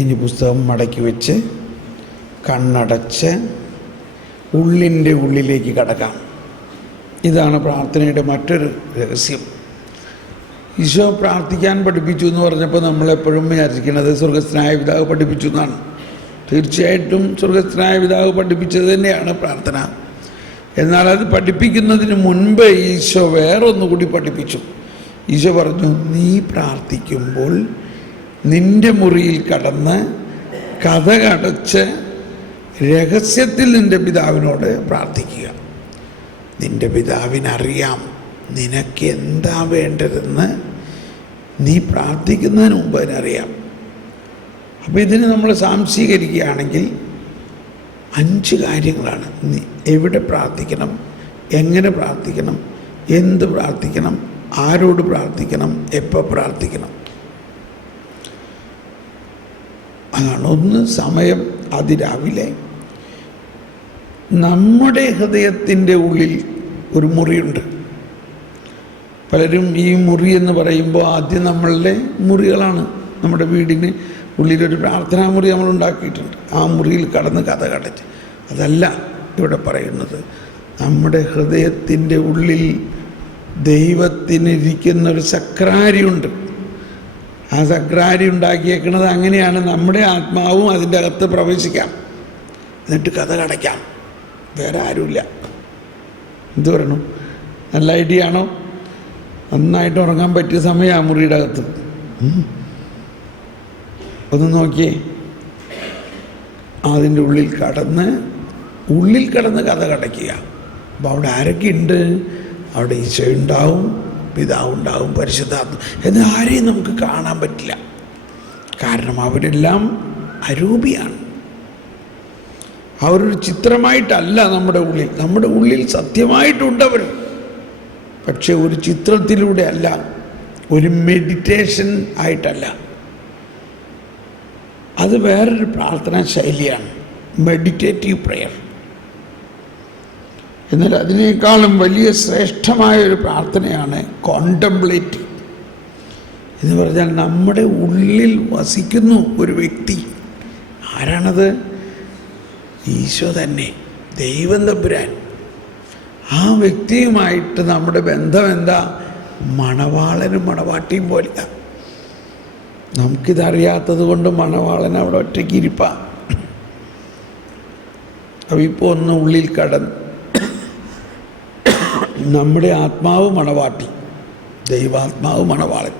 ഇനി പുസ്തകം മടക്കി വെച്ച് കണ്ണടച്ച് ഉള്ളിൻ്റെ ഉള്ളിലേക്ക് കടക്കാം. ഇതാണ് പ്രാർത്ഥനയുടെ മറ്റൊരു രഹസ്യം. ഈശോ പ്രാർത്ഥിക്കാൻ പഠിപ്പിച്ചു എന്ന് പറഞ്ഞപ്പോൾ നമ്മളെപ്പോഴും വിചാരിക്കുന്നത് സ്വർഗസ്ഥനായ പിതാവ് പഠിപ്പിച്ചു എന്നാണ്. തീർച്ചയായിട്ടും സ്വർഗസ്ഥനായ പിതാവ് പഠിപ്പിച്ചത് തന്നെയാണ് പ്രാർത്ഥന. എന്നാൽ അത് പഠിപ്പിക്കുന്നതിന് മുൻപ് ഈശോ വേറൊന്നുകൂടി പഠിപ്പിച്ചു. ഈശോ പറഞ്ഞു, നീ പ്രാർത്ഥിക്കുമ്പോൾ നിൻ്റെ മുറിയിൽ കടന്ന് കതകടച്ച് രഹസ്യത്തിൽ നിൻ്റെ പിതാവിനോട് പ്രാർത്ഥിക്കുക. നിൻ്റെ പിതാവിനറിയാം നിനക്ക് എന്താ വേണ്ടതെന്ന്. നീ പ്രാർത്ഥിക്കുന്നതിന് മുമ്പ് അതിനറിയാം. അപ്പോൾ ഇതിന് നമ്മൾ സാംശീകരിക്കുകയാണെങ്കിൽ 5 കാര്യങ്ങളാണ്. നീ എവിടെ പ്രാർത്ഥിക്കണം, എങ്ങനെ പ്രാർത്ഥിക്കണം, എന്ത് പ്രാർത്ഥിക്കണം, ആരോട് പ്രാർത്ഥിക്കണം, എപ്പോൾ പ്രാർത്ഥിക്കണം. അതാണ്. ഒന്ന്, സമയം അതിരാവിലെ. നമ്മുടെ ഹൃദയത്തിൻ്റെ ഉള്ളിൽ ഒരു മുറിയുണ്ട്. പലരും ഈ മുറി എന്ന് പറയുമ്പോൾ ആദ്യം നമ്മളുടെ മുറികളാണ്. നമ്മുടെ വീടിന് ഉള്ളിലൊരു പ്രാർത്ഥനാ മുറി നമ്മൾ ഉണ്ടാക്കിയിട്ടുണ്ട്. ആ മുറിയിൽ കടന്ന് കതകടച്ച്. അതല്ല ഇവിടെ പറയുന്നത്. നമ്മുടെ ഹൃദയത്തിൻ്റെ ഉള്ളിൽ ദൈവത്തിനിരിക്കുന്നൊരു സക്രാരിയുണ്ട്. ആ സക്രാരി ഉണ്ടാക്കിയേക്കുന്നത് അങ്ങനെയാണ്. നമ്മുടെ ആത്മാവും അതിൻ്റെ അകത്ത് പ്രവേശിക്കാം, എന്നിട്ട് കതകടയ്ക്കാം. വേറെ ആരുമില്ല. എന്ത് പറയണു? നല്ല ഐഡിയ ആണോ? നന്നായിട്ട് ഉറങ്ങാൻ പറ്റിയ സമയമാണ് മുറിയുടെ അകത്ത്. ഒന്ന് നോക്കിയേ. അതിൻ്റെ ഉള്ളിൽ കടന്ന് കതകടയ്ക്കുക. അപ്പോൾ അവിടെ ആരൊക്കെയുണ്ട്? അവിടെ ഈശോ ഉണ്ടാവും, പിതാവുണ്ടാവും, പരിശുദ്ധാത്മ. എന്നാൽ ആരെയും നമുക്ക് കാണാൻ പറ്റില്ല. കാരണം അവരെല്ലാം അരൂപിയാണ്. അവരൊരു ചിത്രമായിട്ടല്ല നമ്മുടെ ഉള്ളിൽ. നമ്മുടെ ഉള്ളിൽ സത്യമായിട്ടുണ്ടവർ. പക്ഷെ ഒരു ചിത്രത്തിലൂടെ അല്ല, ഒരു മെഡിറ്റേഷൻ ആയിട്ടല്ല. അത് വേറൊരു പ്രാർത്ഥനാ ശൈലിയാണ്, മെഡിറ്റേറ്റീവ് പ്രെയർ. എന്നാൽ അതിനേക്കാളും വലിയ ശ്രേഷ്ഠമായൊരു പ്രാർത്ഥനയാണ് കോണ്ടംപ്ലേറ്റീവ് എന്ന് പറഞ്ഞാൽ നമ്മുടെ ഉള്ളിൽ വസിക്കുന്നു ഒരു വ്യക്തി. ആരാണത്? ഈശോ തന്നെ, ദൈവം തമ്പുരാൻ. ആ വ്യക്തിയുമായിട്ട് നമ്മുടെ ബന്ധം എന്താ? മണവാളനും മണവാട്ടിയും പോലെ. നമുക്കിതറിയാത്തത് കൊണ്ട് മണവാളൻ അവിടെ ഒറ്റയ്ക്ക് ഇരിപ്പാ. അപ്പോൾ ഇപ്പോൾ ഒന്ന് ഉള്ളിൽ കടന്ന് നമ്മുടെ ആത്മാവ് മണവാട്ടി, ദൈവാത്മാവ് മണവാളൻ.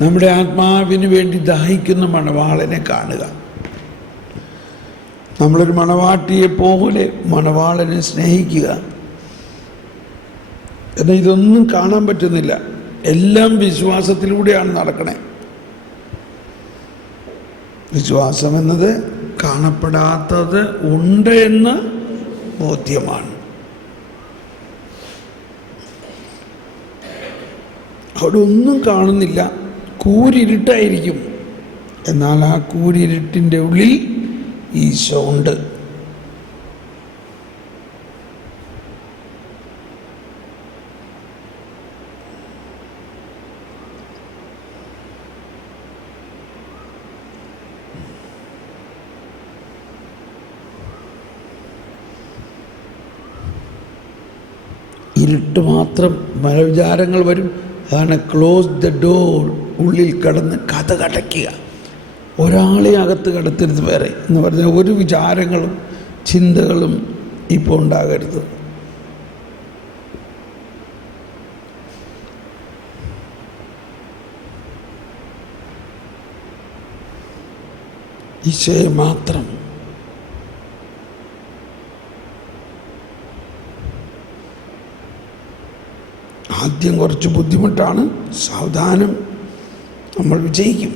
നമ്മുടെ ആത്മാവിന് വേണ്ടി ദാഹിക്കുന്ന മണവാളനെ കാണുക. നമ്മളൊരു മണവാട്ടിയെ പോലെ മണവാളനെ സ്നേഹിക്കുക. എന്നാൽ ഇതൊന്നും കാണാൻ പറ്റുന്നില്ല. എല്ലാം വിശ്വാസത്തിലൂടെയാണ് നടക്കണേ. വിശ്വാസം എന്നത് കാണപ്പെടാത്തത് ഉണ്ട് എന്ന് ബോധ്യമാണ്. അവിടെ ഒന്നും കാണുന്നില്ല, കൂരിരുട്ടായിരിക്കും. എന്നാൽ ആ കൂരിരുട്ടിൻ്റെ ഉള്ളിൽ ഈശോ ഉണ്ട്. ഇരുട്ട് മാത്രം മനോവിചാരങ്ങൾ വരും. അതാണ് ക്ലോസ് ദ ഡോർ. ഉള്ളിൽ കടന്ന് കതകടയ്ക്കുക. ഒരാളെ അകത്ത് കടത്തരുത് വേറെ എന്ന് പറഞ്ഞാൽ ഒരു വിചാരങ്ങളും ചിന്തകളും ഇപ്പോൾ ഉണ്ടാകരുത്. ഈശോയെ മാത്രം. ആദ്യം കുറച്ച് ബുദ്ധിമുട്ടാണ്, സാവധാനം നമ്മൾ വിജയിക്കും.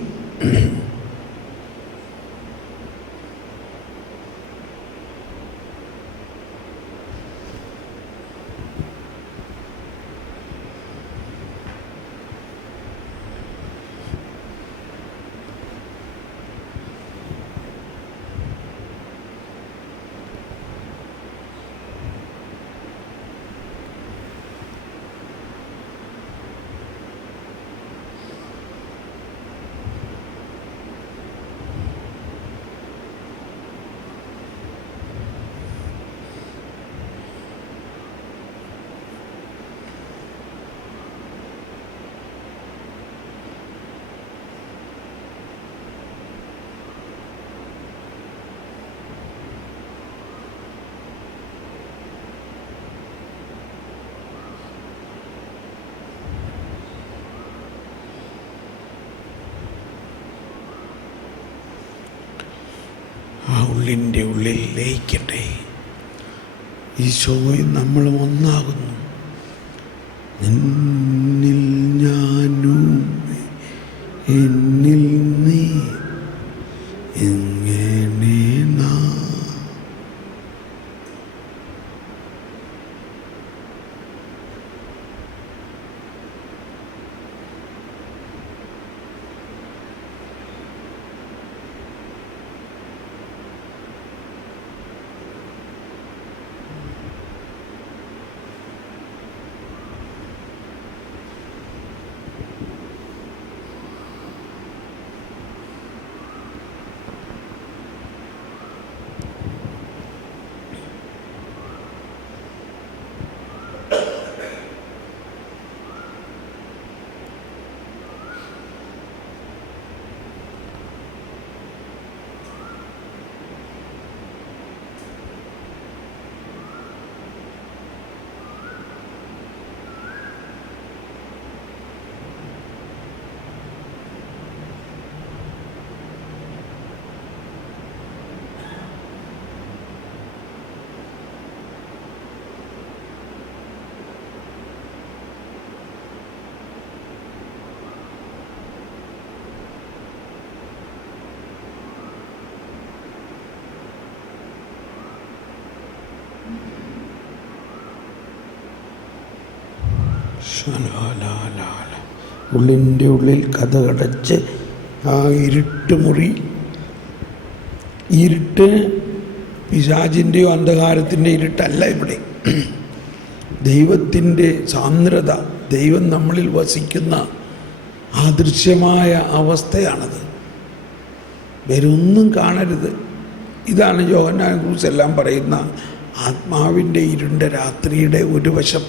ഉള്ളിൻ്റെ ഉള്ളിൽ ലയിക്കട്ടെ. ഈശോയും നമ്മളും ഒന്നാകുന്നു. നിന്നിൽ ഞാനും എന്നിൽ നീ എങ്ങനെ നാം. ഉള്ളിൻ്റെ ഉള്ളിൽ കതകടച്ച് ആ ഇരുട്ട് മുറി, ഇരുട്ട് പിശാചിൻ്റെയോ അന്ധകാരത്തിൻ്റെ ഇരുട്ടല്ല. ഇവിടെ ദൈവത്തിൻ്റെ സാന്ദ്രത, ദൈവം നമ്മളിൽ വസിക്കുന്ന അദൃശ്യമായ അവസ്ഥയാണത്. വേറൊന്നും കാണരുത്. ഇതാണ് യോഹന്നാനെക്കുറിച്ച് എല്ലാം പറയുന്ന ആത്മാവിൻ്റെ ഇരുണ്ട രാത്രിയുടെ ഒരു വശം.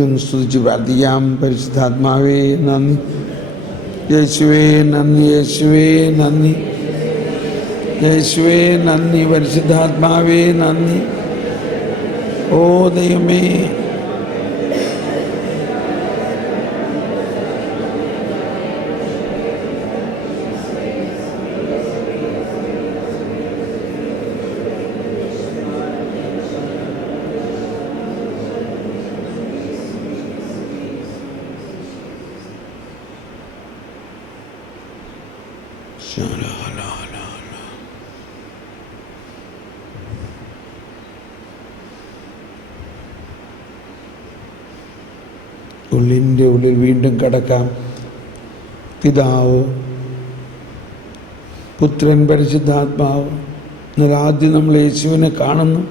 ഒന്ന് സ്തുതിച്ച് പ്രാർത്ഥിക്കാം. പരിശുദ്ധാത്മാവേ നന്ദി, യേശുവേ നന്ദി, യേശുവേ നന്ദി, യേശുവേ നന്ദി, പരിശുദ്ധാത്മാവേ നന്ദി. ഓ ദൈവമേ, ഉള്ളിൻ്റെ ഉള്ളിൽ വീണ്ടും കടക്കാം. പിതാവ്, പുത്രൻ, പരിശുദ്ധാത്മാവ്. എന്നാൽ ആദ്യം നമ്മൾ യേശുവിനെ കാണുന്നു.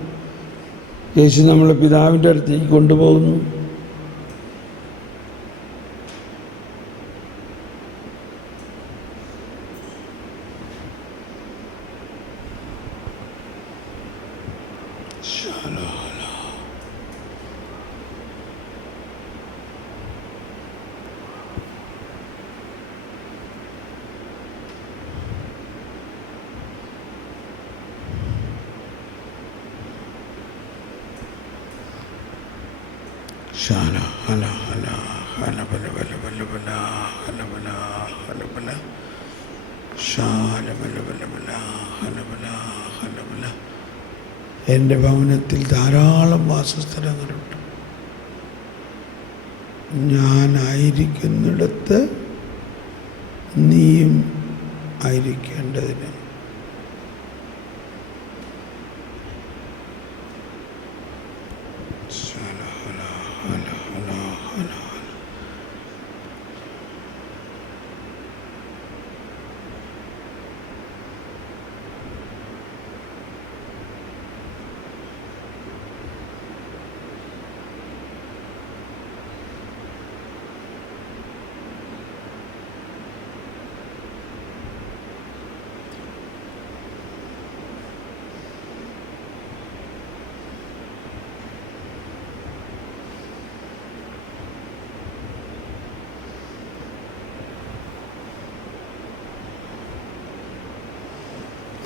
യേശു നമ്മളെ പിതാവിൻ്റെ അടുത്തേക്ക് കൊണ്ടുപോകുന്നു. എൻ്റെ ഭവനത്തിൽ ധാരാളം വാസസ്ഥലങ്ങളുണ്ട്. ഞാനായിരിക്കുന്നിടത്ത് നീയും ആയിരിക്കേണ്ടതിന്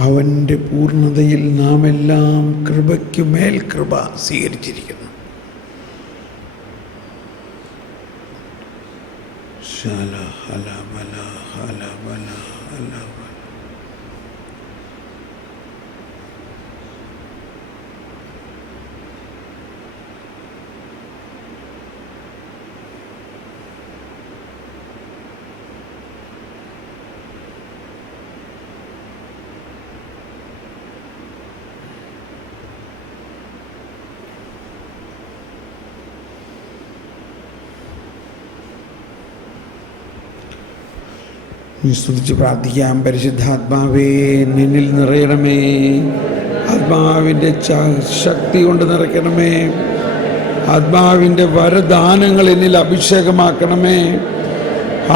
അവൻ്റെ പൂർണ്ണതയിൽ നാം എല്ലാം കൃപയ്ക്ക് മേൽ കൃപ സ്വീകരിച്ചിരിക്കുന്നു. സ്തുതിച്ച് പ്രാർത്ഥിക്കാം. പരിശുദ്ധാത്മാവേ, നിന്നിൽ നിറയണമേ. ആത്മാവിൻ്റെ ശക്തി കൊണ്ട് നിറയ്ക്കണമേ. ആത്മാവിൻ്റെ വരദാനങ്ങൾ എന്നിൽ അഭിഷേകമാക്കണമേ.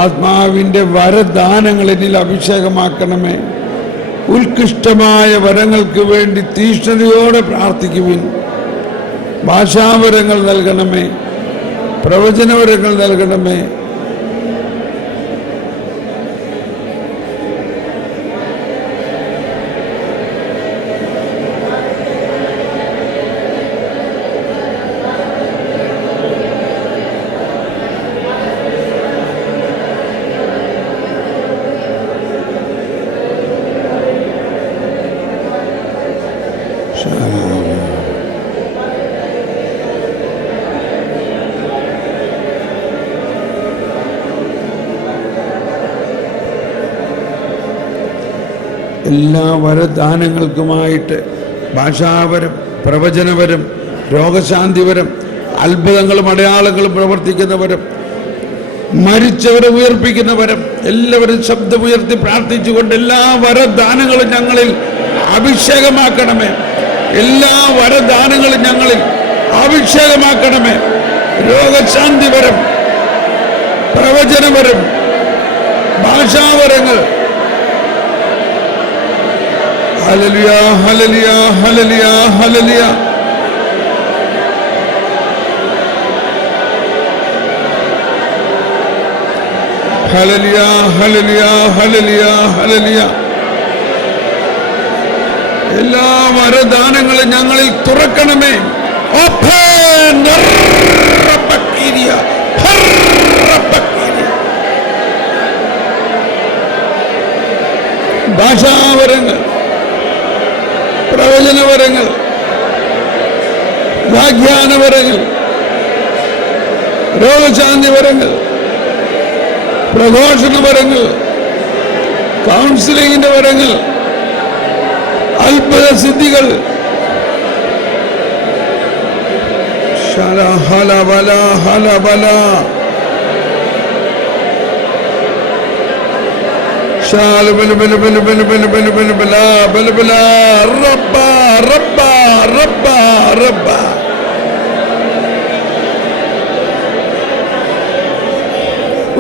ആത്മാവിൻ്റെ വരദാനങ്ങൾ എന്നിൽ അഭിഷേകമാക്കണമേ. ഉത്കൃഷ്ടമായ വരങ്ങൾക്ക് വേണ്ടി തീഷ്ണതയോടെ പ്രാർത്ഥിക്കുവിൻ. ഭാഷാവരങ്ങൾ നൽകണമേ. പ്രവചനവരങ്ങൾ നൽകണമേ. എല്ലാ വരദാനങ്ങൾക്കുമായിട്ട് ഭാഷാപരം, പ്രവചനപരം, രോഗശാന്തിപരം, അത്ഭുതങ്ങളും അടയാളങ്ങളും പ്രവർത്തിക്കുന്നവരും, മരിച്ചവരെ ഉയർപ്പിക്കുന്നവരും, എല്ലാവരും ശബ്ദമുയർത്തി പ്രാർത്ഥിച്ചുകൊണ്ട് എല്ലാ വരദാനങ്ങളും ഞങ്ങളിൽ അഭിഷേകമാക്കണമേ. എല്ലാ വരദാനങ്ങളും ഞങ്ങളിൽ അഭിഷേകമാക്കണമേ. രോഗശാന്തിപരം, പ്രവചനപരം, ഭാഷാപരങ്ങൾ. ഹല്ലേലൂയ, ഹല്ലേലൂയ, ഹല്ലേലൂയ, ഹല്ലേലൂയ. ഹല്ലേലൂയ, ഹല്ലേലൂയ, ഹല്ലേലൂയ, ഹല്ലേലൂയ. എല്ലാ വരദാനങ്ങളും ഞങ്ങളിൽ തുറക്കണമേ. ഓപ്പൺ റബ്ബക്കീരിയ, റബ്ബക്കീരിയ. ഭാഷാവരങ്ങൾ, പ്രവചനപരങ്ങൾ, വ്യാഖ്യാനപരങ്ങൾ, രോഗശാന്തിപരങ്ങൾ, പ്രഘോഷണപരങ്ങൾ, കൗൺസിലിംഗിന്റെ പരങ്ങൾ, അത്ഭുത സിദ്ധികൾ. ഹലബല ഹലബല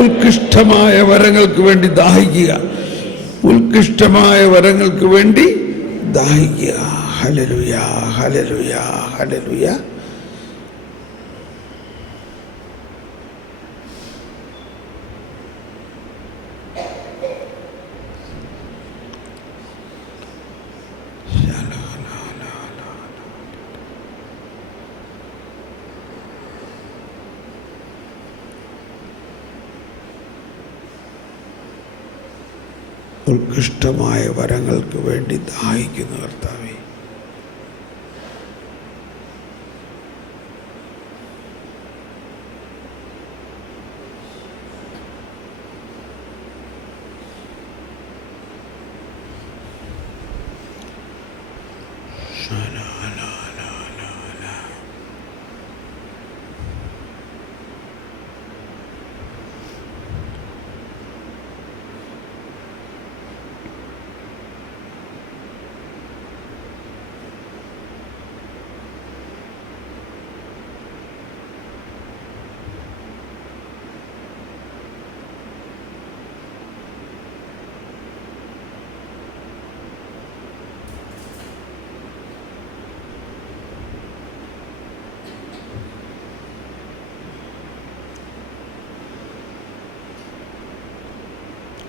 ഉത്കൃഷ്ടമായ വരങ്ങൾക്ക് വേണ്ടി ദാഹിക്കുക. ഉത്കൃഷ്ടമായ വരങ്ങൾക്ക് വേണ്ടി ദാഹിക്കുക. ഹല്ലേലൂയ, ഹല്ലേലൂയ, ഹല്ലേലൂയ. ഉത്കൃഷ്ടമായ വരങ്ങൾക്ക് വേണ്ടി ദാഹിക്കുന്ന കർത്താവേ,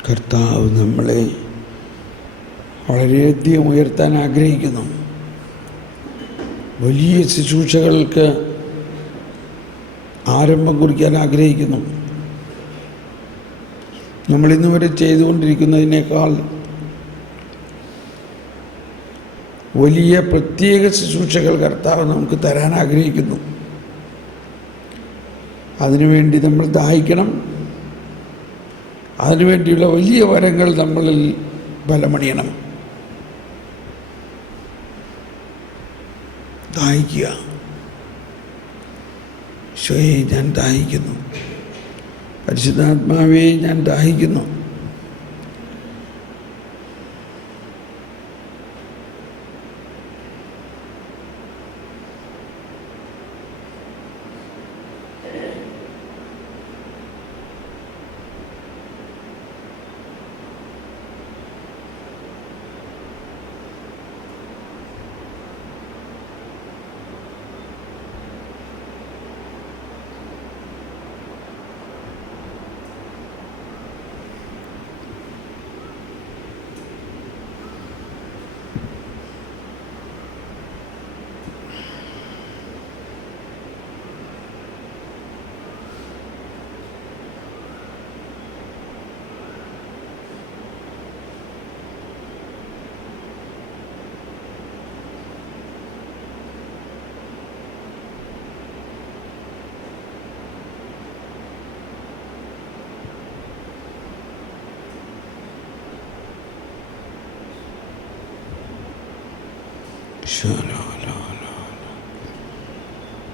കർത്താവ് നമ്മളെ വളരെയധികം ഉയർത്താൻ ആഗ്രഹിക്കുന്നു. വലിയ ശുശ്രൂഷകൾക്ക് ആരംഭം കുറിക്കാൻ ആഗ്രഹിക്കുന്നു. നമ്മളിന്ന് വരെ ചെയ്തുകൊണ്ടിരിക്കുന്നതിനേക്കാൾ വലിയ പ്രത്യേക ശുശ്രൂഷകൾ കർത്താവ് നമുക്ക് തരാൻ ആഗ്രഹിക്കുന്നു. അതിനുവേണ്ടി നമ്മൾ ദാഹിക്കണം. അതിനുവേണ്ടിയുള്ള വലിയ വരങ്ങൾ നമ്മളിൽ ബലമണിയണം. ദാഹിക്കുക. ഈശോയെ, ഞാൻ ദാഹിക്കുന്നു. പരിശുദ്ധാത്മാവേ, ഞാൻ ദാഹിക്കുന്നു.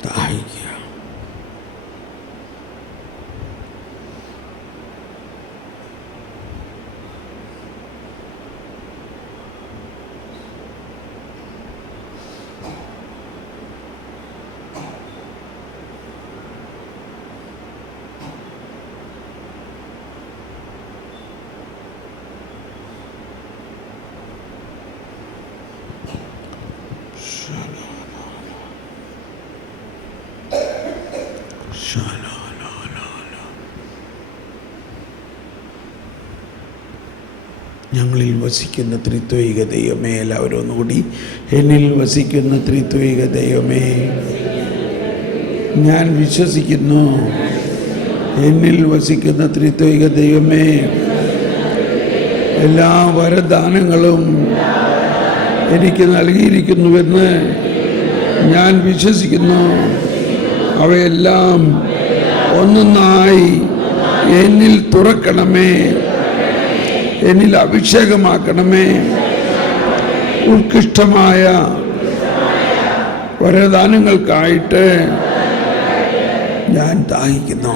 ദാഹിക്കുക. ഞങ്ങളിൽ വസിക്കുന്ന ത്രിത്വൈക ദൈവമേ, എല്ലാവരും ഒന്നുകൂടി, എന്നിൽ വസിക്കുന്ന ത്രിത്വൈക ദൈവമേ, ഞാൻ വിശ്വസിക്കുന്നു. എന്നിൽ വസിക്കുന്ന ത്രിത്വൈക ദൈവമേ, എല്ലാ വരദാനങ്ങളും എനിക്ക് നൽകിയിരിക്കുന്നുവെന്ന് ഞാൻ വിശ്വസിക്കുന്നു. അവയെല്ലാം ഒന്നൊന്നായി എന്നിൽ തുറക്കണമേ, എന്നിൽ അഭിഷേകമാക്കണമേ. ഉത്കൃഷ്ടമായ വരദാനങ്ങൾക്കായിട്ട് ഞാൻ ദാഹിക്കുന്നു.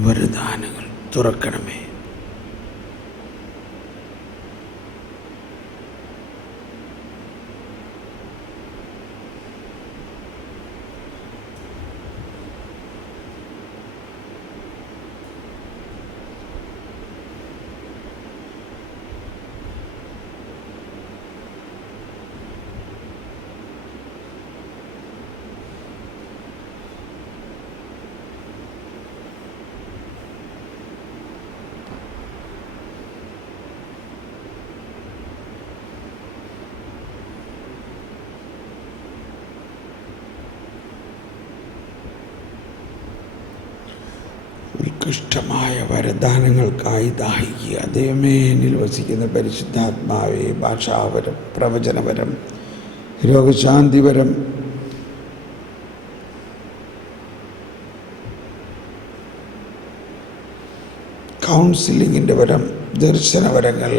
വരദാനങ്ങൾ തുറക്കണമേ. ഉത്കൃഷ്ടമായ വരദാനങ്ങൾക്കായി ദാഹിക്കുക. ദൈവമേ, എന്നിൽ വസിക്കുന്ന പരിശുദ്ധാത്മാവേ, ഭാഷാവരം, പ്രവചനവരം, രോഗശാന്തിവരം, കൗൺസിലിങ്ങിൻ്റെ വരം, ദർശനവരങ്ങൾ,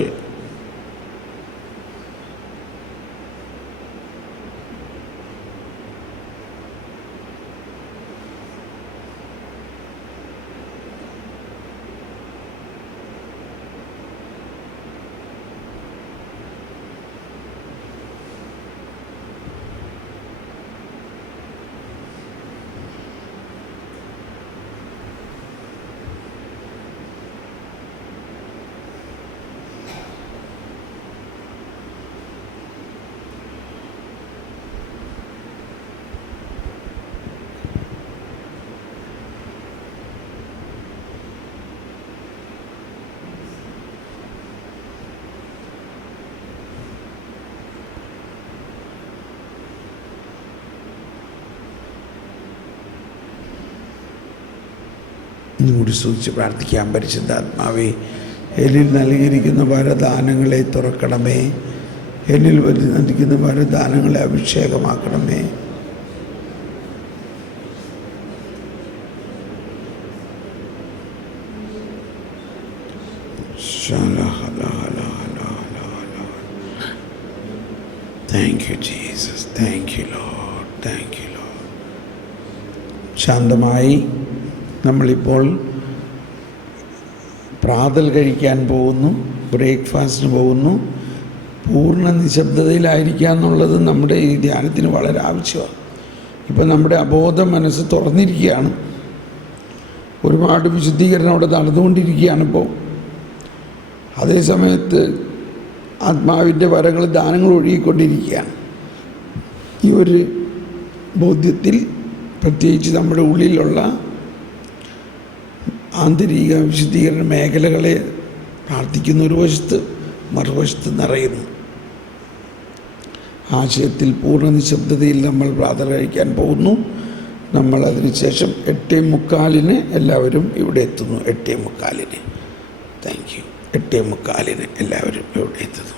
ഒന്നുകൂടി സൂചിച്ച് പ്രാർത്ഥിക്കാം. പരിശുദ്ധാത്മാവേ, എന്നിൽ നൽകിയിരിക്കുന്ന വരദാനങ്ങളെ തുറക്കണമേ. എന്നിൽ നൽകിയിരിക്കുന്ന വരദാനങ്ങളെ അഭിഷേകമാക്കണമേ. Thank you, Jesus. Thank you, Lord. Thank you, Lord. ശാന്തമായി നമ്മളിപ്പോൾ പ്രാതൽ കഴിക്കാൻ പോകുന്നു, ബ്രേക്ക്ഫാസ്റ്റിന് പോകുന്നു. പൂർണ്ണ നിശബ്ദതയിലായിരിക്കുക എന്നുള്ളത് നമ്മുടെ ഈ ധ്യാനത്തിന് വളരെ ആവശ്യമാണ്. ഇപ്പം നമ്മുടെ അബോധ മനസ്സ് തുറന്നിരിക്കുകയാണ്. ഒരുപാട് വിശുദ്ധീകരണം അവിടെ നടന്നുകൊണ്ടിരിക്കുകയാണിപ്പോൾ. അതേ സമയത്ത് ആത്മാവിൻ്റെ വരകൾ, ദാനങ്ങൾ ഒഴുകിക്കൊണ്ടിരിക്കുകയാണ്. ഈ ഒരു ബോധ്യത്തിൽ പ്രത്യേകിച്ച് നമ്മുടെ ഉള്ളിലുള്ള ആന്തരിക വിശുദ്ധീകരണ മേഖലകളെ പ്രാർത്ഥിക്കുന്ന ഒരു വശത്ത്, മറുവശത്ത് നിറയുന്നു. ആശയത്തിൽ പൂർണ്ണ നിശബ്ദതയിൽ നമ്മൾ പ്രാർത്ഥന കഴിക്കാൻ പോകുന്നു. നമ്മൾ അതിനുശേഷം 8:45 എല്ലാവരും ഇവിടെ എത്തുന്നു. 8:45. Thank you. 8:45 എല്ലാവരും ഇവിടെ എത്തുന്നു.